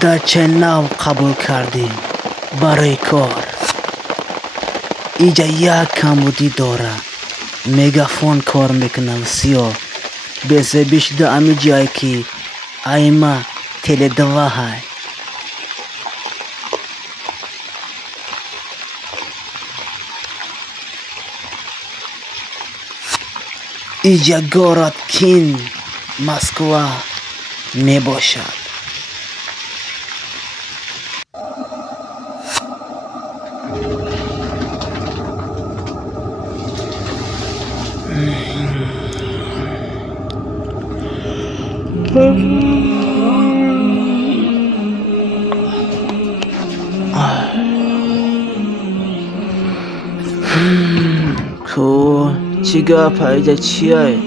در چه نوع قبول کردیم برای کار. اینجا یک کمبودی داره، میگافون کار میکنه سیاه بیسه بیش دو امی جایی که ایما تیل دوا های. اینجا گارد کین مسکوا می باشد. کو چی گپ اینجا چیه؟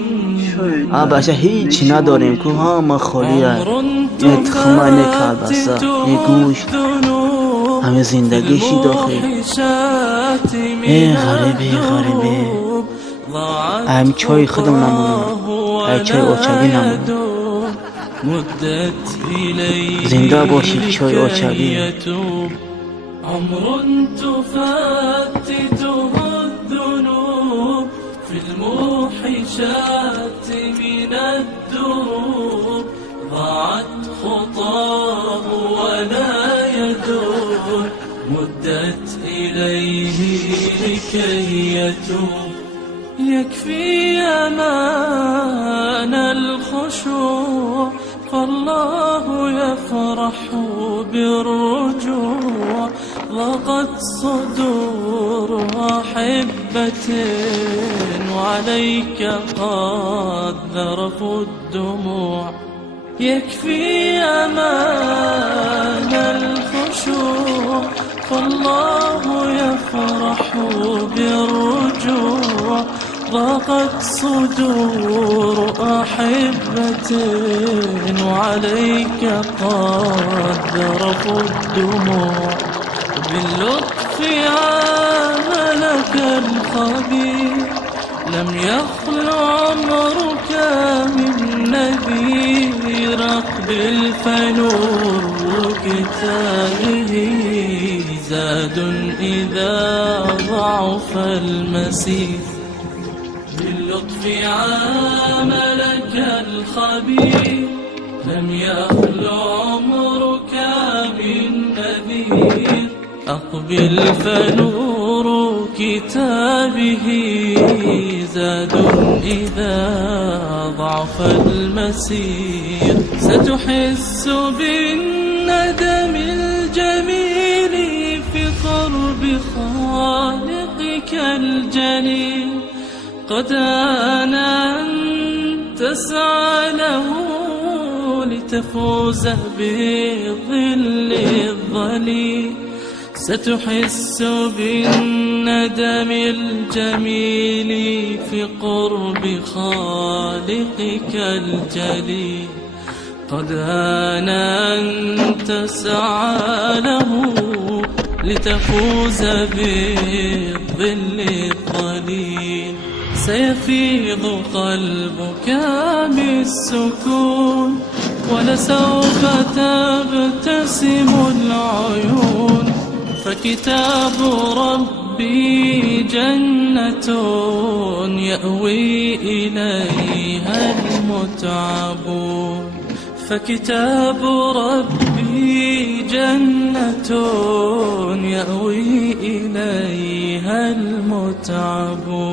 بچه هیچی نداریم که همه خالیه. این تخمه کلبسه این گوشت همه زندگیشی داخل. غریبه هم چای خودم نمونم، چای اوچگی نمونم. زنده باشید چای اوچگی. عمر تفتته الذنوب في الموحشات من الدروب ضاعت خطاه ولا يدور مدت إليه لكي يتوب يكفي أمان الخشوع فالله يفرح بالرجوع ضاقت صدور أحبة وعليك قد ذرفوا الدموع يكفي أمان الخشوع فالله يفرح بالرجوع ضاقت صدور أحبة وعليك قد ذرفوا الدموع باللطف عاملك الخبير لم يخل عمرك من نذير اقبل فنور كتابه زاد إذا ضعف المسير باللطف عاملك الخبير لم يخل عمرك بالنذير أقبل فنور كتابه زاد إذا ضعف المسير ستحس بالندم الجميل في قرب خالقك الجليل قد آن أن تسعى له لتفوز بالظل الظليل ستحس بالندم الجميل في قرب خالقك الجليل قد آن أن تسعى له لتفوز بالظل الظليل سيفيض قلبك بالسكون ولسوف تبتسم العيون فكتاب ربي جنة يأوي إليها المتعبون فكتاب ربي جنة يأوي إليها المتعبون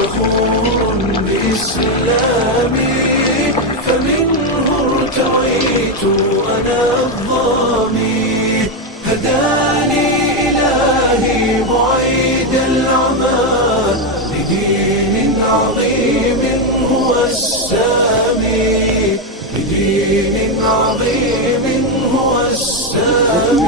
فخور بإسلامي فمنه ارتويت أنا الظامي هداني إلهي بعيد العمى لدين عظيم هو السامي لدين عظيم هو السامي